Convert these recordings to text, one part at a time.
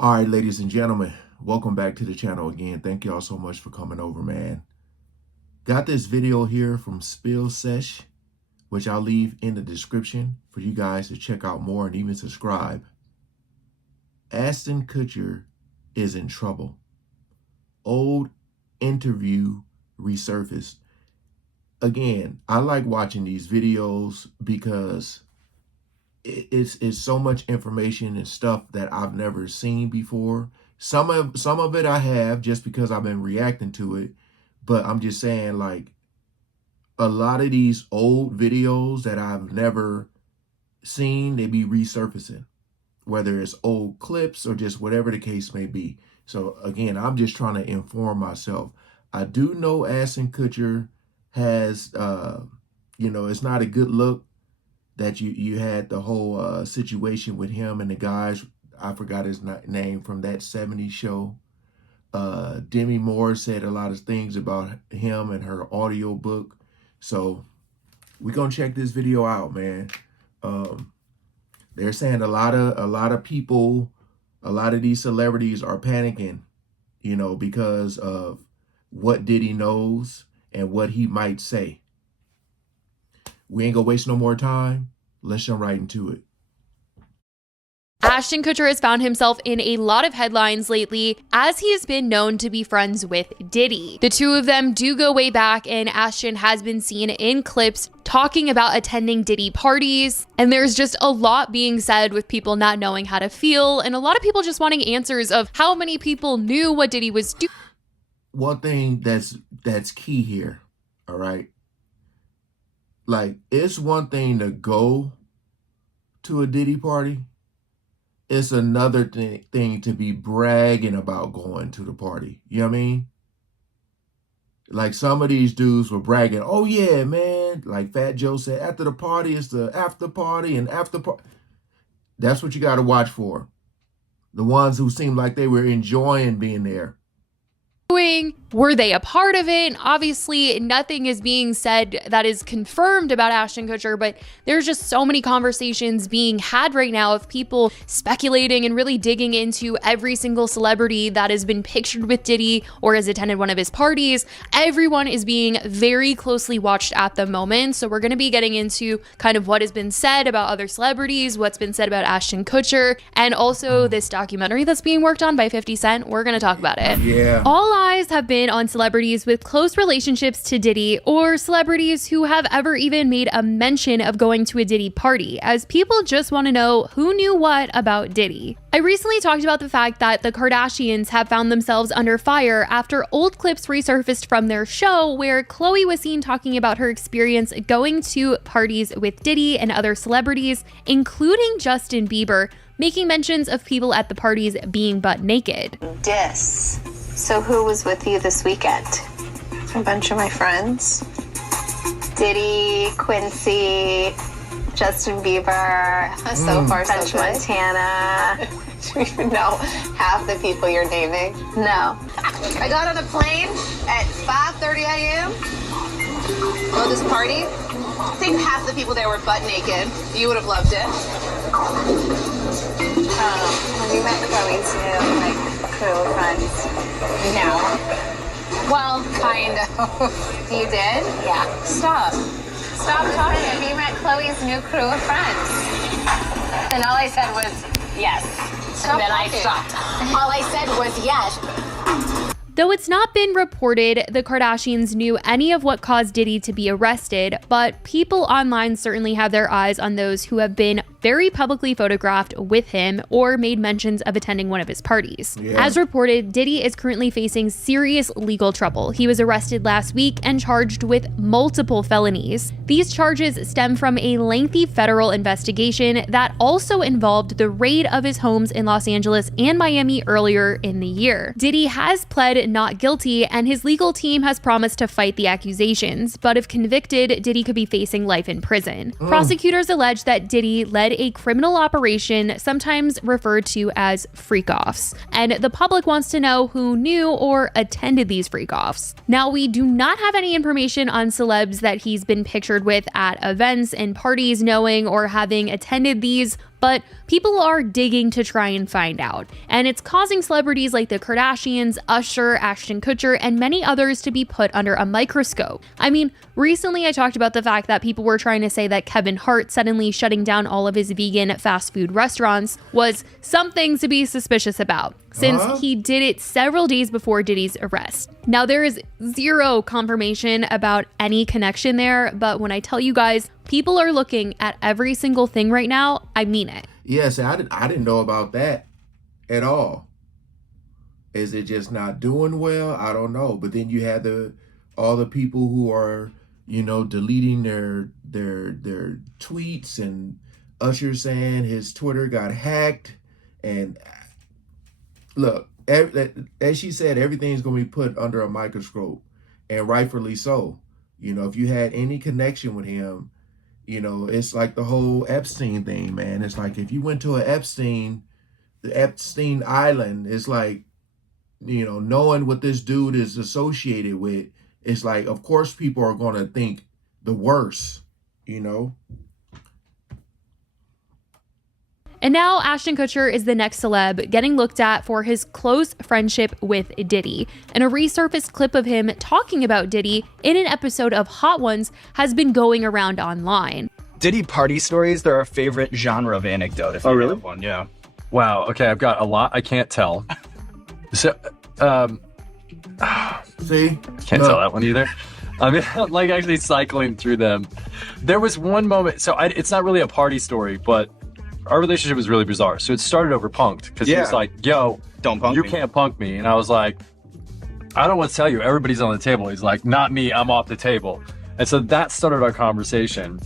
All right, ladies and gentlemen, welcome back to the channel again. Thank y'all so much for coming over, man. Got this video here from Spill Sesh, which I'll leave in the description for you guys to check out more and even subscribe. Ashton Kutcher is in trouble. Old interview resurfaced. Again, I like watching these videos because it's so much information and stuff that I've never seen before. Some of it I have just because I've been reacting to it, but I'm just saying, like, a lot of these old videos that I've never seen, they be resurfacing, whether it's old clips or just whatever the case may be. So again, I'm just trying to inform myself. I do know Ashton Kutcher has, it's not a good look that you had the whole situation with him and the guys. I forgot his name from that 70s show. Demi Moore said a lot of things about him and her audio book. So we're gonna check this video out, man. They're saying a lot of people, a lot of these celebrities are panicking, because of what Diddy knows and what he might say. We ain't gonna waste no more time. Let's jump right into it. Ashton Kutcher has found himself in a lot of headlines lately as he has been known to be friends with Diddy. The two of them do go way back, and Ashton has been seen in clips talking about attending Diddy parties. And there's just a lot being said with people not knowing how to feel, and a lot of people just wanting answers of how many people knew what Diddy was doing. One thing that's key here, all right? Like, it's one thing to go to a Diddy party. It's another thing to be bragging about going to the party. You know what I mean? Like, some of these dudes were bragging, oh yeah, man. Like Fat Joe said, after the party, it's the after party and after party. That's what you got to watch for. The ones who seem like they were enjoying being there. Were they a part of it? Obviously, nothing is being said that is confirmed about Ashton Kutcher, but there's just so many conversations being had right now of people speculating and really digging into every single celebrity that has been pictured with Diddy or has attended one of his parties. Everyone is being very closely watched at the moment. So we're going to be getting into kind of what has been said about other celebrities, what's been said about Ashton Kutcher, and also this documentary that's being worked on by 50 Cent. We're going to talk about it. Yeah. All eyes have been on celebrities with close relationships to Diddy, or celebrities who have ever even made a mention of going to a Diddy party, as people just want to know who knew what about Diddy. I recently talked about the fact that the Kardashians have found themselves under fire after old clips resurfaced from their show where Khloe was seen talking about her experience going to parties with Diddy and other celebrities, including Justin Bieber, making mentions of people at the parties being butt naked. So who was with you this weekend? A bunch of my friends. Diddy, Quincy, Justin Bieber, So far, so French good. Montana. Do you even know half the people you're naming? No. I got on a plane at 5:30 a.m. Go to this party. I think half the people there were butt naked. You would have loved it. Have you met Chloe's new, crew of friends? No. Well, kind of. You did? Yeah. Stop talking. Have you met Chloe's new crew of friends? And all I said was yes. Stop and then talking. I stopped. All I said was yes. Though it's not been reported the Kardashians knew any of what caused Diddy to be arrested, but people online certainly have their eyes on those who have been very publicly photographed with him or made mentions of attending one of his parties. Yeah. As reported, Diddy is currently facing serious legal trouble. He was arrested last week and charged with multiple felonies. These charges stem from a lengthy federal investigation that also involved the raid of his homes in Los Angeles and Miami earlier in the year. Diddy has pled not guilty, and his legal team has promised to fight the accusations, but if convicted, Diddy could be facing life in prison. Prosecutors allege that Diddy led a criminal operation, sometimes referred to as freak-offs, and the public wants to know who knew or attended these freak-offs. Now, we do not have any information on celebs that he's been pictured with at events and parties knowing or having attended these, but people are digging to try and find out. And it's causing celebrities like the Kardashians, Usher, Ashton Kutcher, and many others to be put under a microscope. I mean, recently I talked about the fact that people were trying to say that Kevin Hart suddenly shutting down all of his vegan fast food restaurants was something to be suspicious about, since he did it several days before Diddy's arrest. Now, there is zero confirmation about any connection there, but when I tell you guys, people are looking at every single thing right now, I mean it. Yes, I didn't know about that at all. Is it just not doing well? I don't know. But then you have all the people who are, deleting their tweets, and Usher saying his Twitter got hacked. And look, as she said, everything's going to be put under a microscope, and rightfully so. If you had any connection with him, it's like the whole Epstein thing, man. It's like if you went to the Epstein Island, it's like, knowing what this dude is associated with, it's like, of course, people are going to think the worst, And now Ashton Kutcher is the next celeb getting looked at for his close friendship with Diddy. And a resurfaced clip of him talking about Diddy in an episode of Hot Ones has been going around online. Diddy party stories, they're our favorite genre of anecdote. If Oh, you really? have one, yeah. Wow. Okay, I've got a lot. I can't tell. So, See? can't tell that one either. I mean, like actually cycling through them. There was one moment. So it's not really a party story, but our relationship was really bizarre. So it started over punked because he was like, "Yo, Don't punk you me." can't punk me," and I was like, "I don't want to tell you. Everybody's on the table." He's like, "Not me. I'm off the table." And so that started our conversation.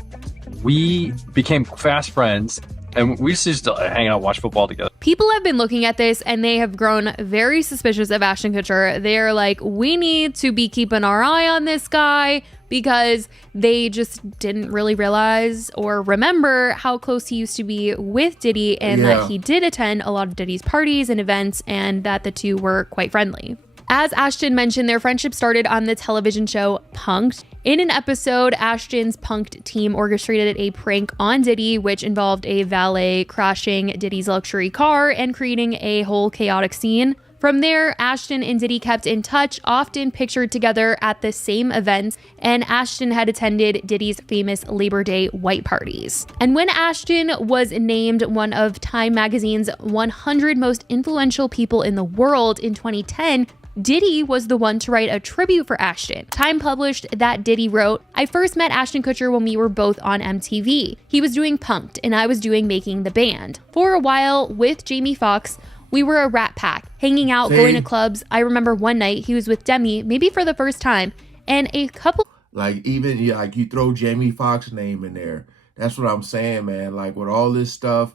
We became fast friends, and we used to just hang out, watch football together. People have been looking at this and they have grown very suspicious of Ashton Kutcher. They're like, we need to be keeping our eye on this guy, because they just didn't really realize or remember how close he used to be with Diddy, and that he did attend a lot of Diddy's parties and events, and that the two were quite friendly. As Ashton mentioned, their friendship started on the television show Punk'd. In an episode, Ashton's Punk'd team orchestrated a prank on Diddy, which involved a valet crashing Diddy's luxury car and creating a whole chaotic scene. From there, Ashton and Diddy kept in touch, often pictured together at the same events, and Ashton had attended Diddy's famous Labor Day white parties. And when Ashton was named one of Time Magazine's 100 most influential people in the world in 2010, Diddy was the one to write a tribute for Ashton. Time published that Diddy wrote, "I first met Ashton Kutcher when we were both on MTV. He was doing Punk'd and I was doing Making the Band. For a while, with Jamie Foxx, we were a rat pack, hanging out, going to clubs. I remember one night he was with Demi, maybe for the first time, and a couple..." Like, even like you throw Jamie Foxx's name in there. That's what I'm saying, man. Like, with all this stuff,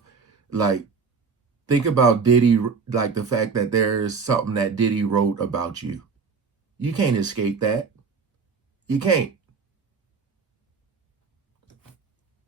like, think about Diddy, like the fact that there is something that Diddy wrote about you. You can't escape that. You can't.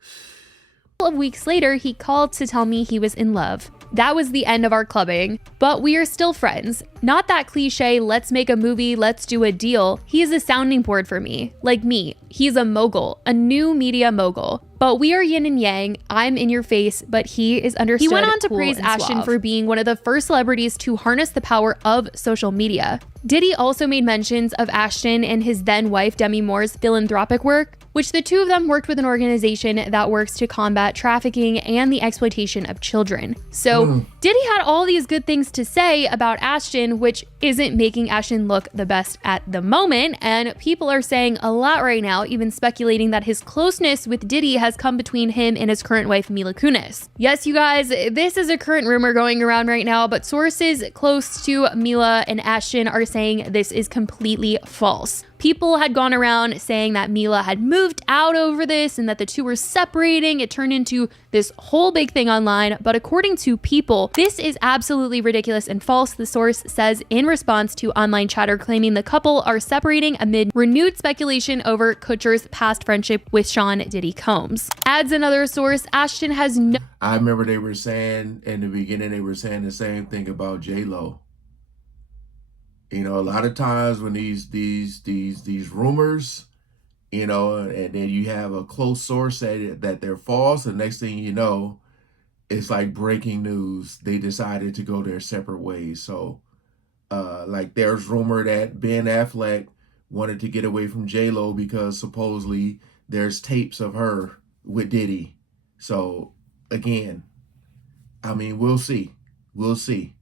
A couple of weeks later, he called to tell me he was in love. That was the end of our clubbing, but we are still friends. Not that cliche, let's make a movie, let's do a deal. He is a sounding board for me. Like me, he's a mogul, a new media mogul. But we are yin and yang. I'm in your face, but he is understood. He went on to praise Ashton for being one of the first celebrities to harness the power of social media. Diddy also made mentions of Ashton and his then wife Demi Moore's philanthropic work, which the two of them worked with an organization that works to combat trafficking and the exploitation of children. So Diddy had all these good things to say about Ashton, which isn't making Ashton look the best at the moment. And people are saying a lot right now, even speculating that his closeness with Diddy has come between him and his current wife, Mila Kunis. Yes, you guys, this is a current rumor going around right now, but sources close to Mila and Ashton are saying this is completely false. People had gone around saying that Mila had moved out over this and that the two were separating. It turned into this whole big thing online. But according to People, this is absolutely ridiculous and false, the source says in response to online chatter claiming the couple are separating amid renewed speculation over Kutcher's past friendship with Sean Diddy Combs. Adds another source, Ashton has no... I remember they were saying in the beginning, they were saying the same thing about J-Lo. You know, a lot of times when these rumors, you know, and then you have a close source say that they're false, the next thing you know, it's like breaking news. They decided to go their separate ways. So like there's rumor that Ben Affleck wanted to get away from J-Lo because supposedly there's tapes of her with Diddy. So again, I mean, we'll see. We'll see.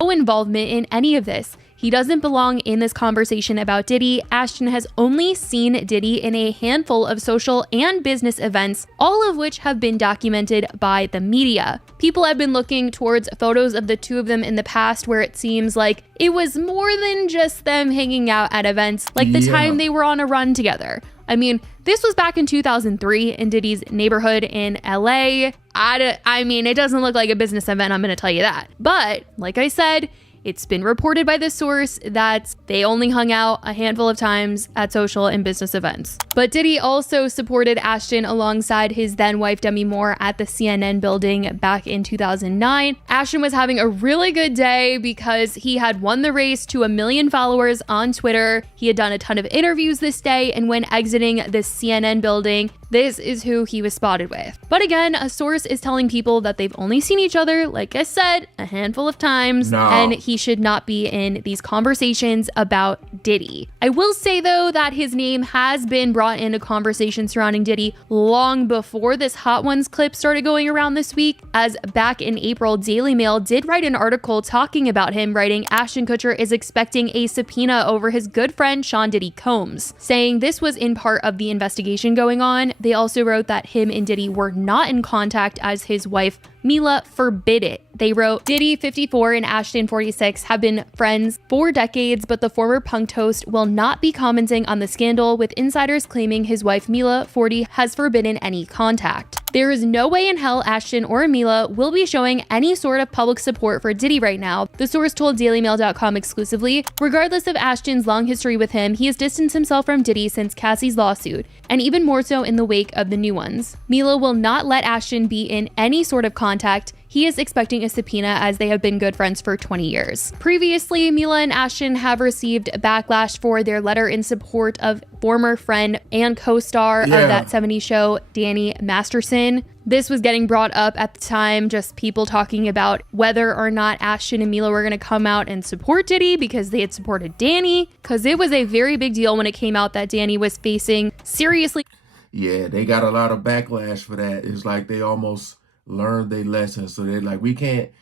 No involvement in any of this. He doesn't belong in this conversation about Diddy. Ashton has only seen Diddy in a handful of social and business events, all of which have been documented by the media. People have been looking towards photos of the two of them in the past where it seems like it was more than just them hanging out at events, like the time they were on a run together. I mean, this was back in 2003 in Diddy's neighborhood in LA. I mean, it doesn't look like a business event, I'm going to tell you that. But like I said, it's been reported by this source that they only hung out a handful of times at social and business events. But Diddy also supported Ashton alongside his then wife Demi Moore at the CNN building back in 2009. Ashton was having a really good day because he had won the race to 1 million followers on Twitter. He had done a ton of interviews this day, and when exiting the CNN building, this is who he was spotted with. But again, a source is telling people that they've only seen each other, like I said, a handful of times, and he should not be in these conversations about Diddy. I will say though that his name has been brought into conversation surrounding Diddy long before this Hot Ones clip started going around this week, as back in April, Daily Mail did write an article talking about him, writing Ashton Kutcher is expecting a subpoena over his good friend Sean Diddy Combs, saying this was in part of the investigation going on. They also wrote that him and Diddy were not in contact as his wife Mila forbid it. They wrote, Diddy, 54, and Ashton, 46, have been friends for decades, but the former Punk'd host will not be commenting on the scandal, with insiders claiming his wife Mila, 40, has forbidden any contact. There is no way in hell Ashton or Mila will be showing any sort of public support for Diddy right now, the source told DailyMail.com exclusively. Regardless of Ashton's long history with him, he has distanced himself from Diddy since Cassie's lawsuit, and even more so in the wake of the new ones. Mila will not let Ashton be in any sort of contact. He is expecting a subpoena as they have been good friends for 20 years. Previously, Mila and Ashton have received backlash for their letter in support of former friend and co-star of That 70s Show, Danny Masterson. This was getting brought up at the time, just people talking about whether or not Ashton and Mila were going to come out and support Diddy because they had supported Danny, because it was a very big deal when it came out that Danny was facing seriously. Yeah, they got a lot of backlash for that. It's like they almost learned their lesson. So they're like, we can't,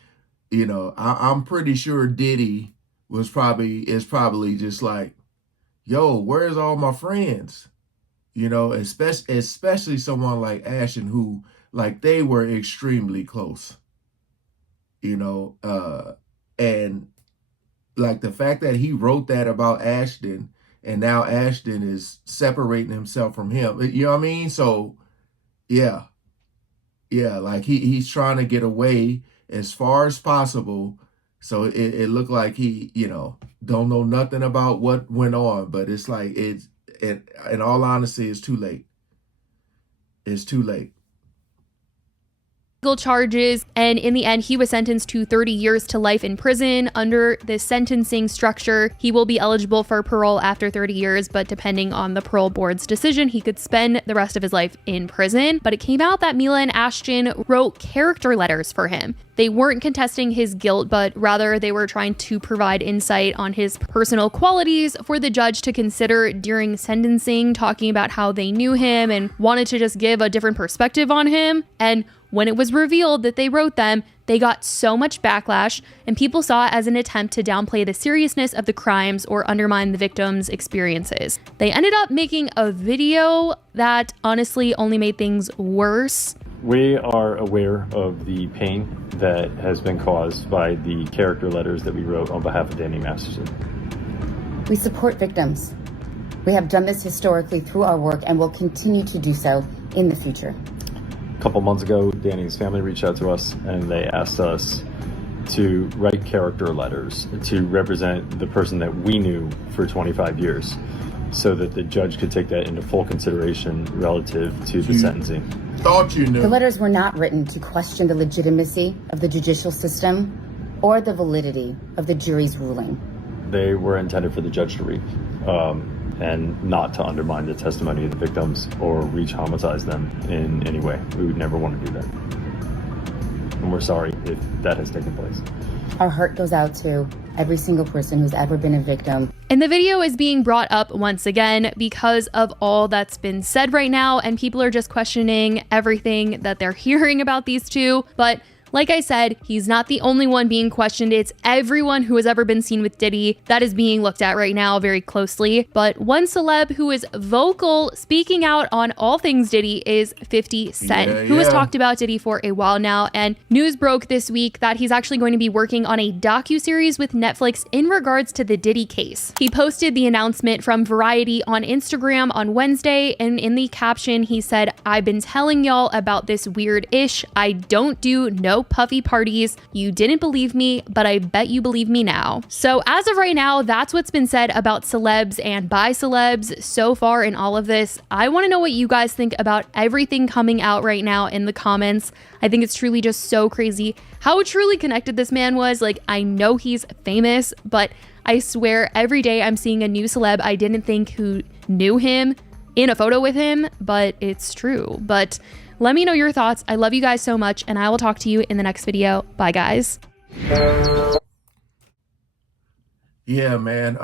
you know, I'm pretty sure Diddy is probably just like, yo, where's all my friends? You know, especially someone like Ashton, who, like, they were extremely close, you know, and like the fact that he wrote that about Ashton and now Ashton is separating himself from him, you know what I mean? So yeah, like he's trying to get away as far as possible. So it looked like he, you know, don't know nothing about what went on, but it's like, in all honesty, it's too late. It's too late. Charges, and in the end he was sentenced to 30 years to life in prison. Under this sentencing structure, he will be eligible for parole after 30 years, but depending on the parole board's decision, he could spend the rest of his life in prison. But it came out that Mila and Ashton wrote character letters for him. They weren't contesting his guilt, but rather they were trying to provide insight on his personal qualities for the judge to consider during sentencing, talking about how they knew him and wanted to just give a different perspective on him. And when it was revealed that they wrote them, they got so much backlash, and people saw it as an attempt to downplay the seriousness of the crimes or undermine the victims' experiences. They ended up making a video that honestly only made things worse. We are aware of the pain that has been caused by the character letters that we wrote on behalf of Danny Masterson. We support victims. We have done this historically through our work and will continue to do so in the future. A couple months ago, Danny's family reached out to us and they asked us to write character letters to represent the person that we knew for 25 years so that the judge could take that into full consideration relative to the sentencing. Thought you knew. The letters were not written to question the legitimacy of the judicial system or the validity of the jury's ruling. They were intended for the judge to read. and not to undermine the testimony of the victims or re-traumatize them in any way. We would never want to do that. And we're sorry if that has taken place. Our heart goes out to every single person who's ever been a victim. And the video is being brought up once again because of all that's been said right now, and people are just questioning everything that they're hearing about these two. But like I said, he's not the only one being questioned. It's everyone who has ever been seen with Diddy that is being looked at right now very closely. But one celeb who is vocal, speaking out on all things Diddy, is 50 Cent, who has talked about Diddy for a while now. And news broke this week that he's actually going to be working on a docuseries with Netflix in regards to the Diddy case. He posted the announcement from Variety on Instagram on Wednesday, and in the caption, he said, "I've been telling y'all about this weird ish. I don't do no puffy parties. You didn't believe me, but I bet you believe me now." So as of right now, that's what's been said about celebs and by celebs so far in all of this. I want to know what you guys think about everything coming out right now in the comments. I think it's truly just so crazy how truly connected this man was. Like, I know he's famous, but I swear every day I'm seeing a new celeb I didn't think who knew him in a photo with him, but it's true. But let me know your thoughts. I love you guys so much, and I will talk to you in the next video. Bye, guys. Yeah, man.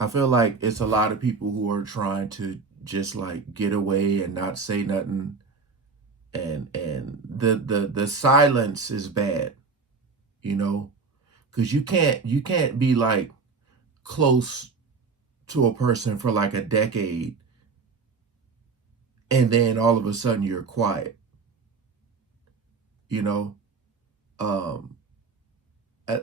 I feel like it's a lot of people who are trying to just like get away and not say nothing. And the silence is bad, you know, because you can't be like close to a person for like a decade and then all of a sudden you're quiet, you know.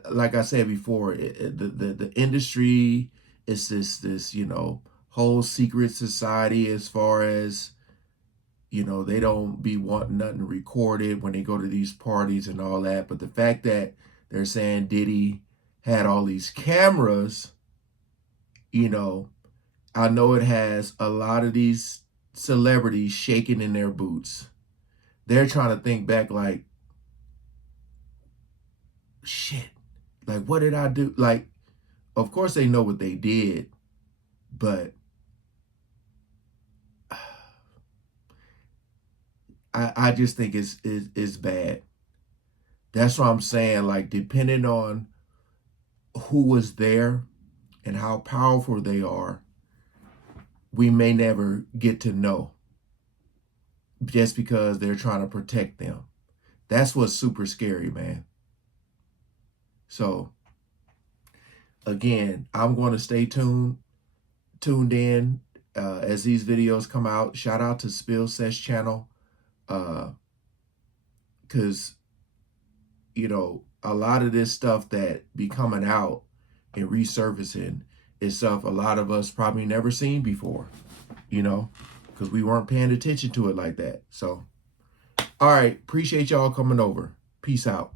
Like I said before, the industry is this, you know, whole secret society as far as, you know, they don't be wanting nothing recorded when they go to these parties and all that. But the fact that they're saying Diddy had all these cameras, you know, I know it has a lot of these celebrities shaking in their boots. They're trying to think back like, shit, like what did I do? Like, of course they know what they did, but I just think it's bad. That's what I'm saying. Like, depending on who was there and how powerful they are, we may never get to know, just because they're trying to protect them. That's what's super scary, man. So again, I'm going to stay tuned in as these videos come out. Shout out to Spill Sesh channel, because you know, a lot of this stuff that be coming out and resurfacing is stuff a lot of us probably never seen before, you know, because we weren't paying attention to it like that. So all right, appreciate y'all coming over. Peace out.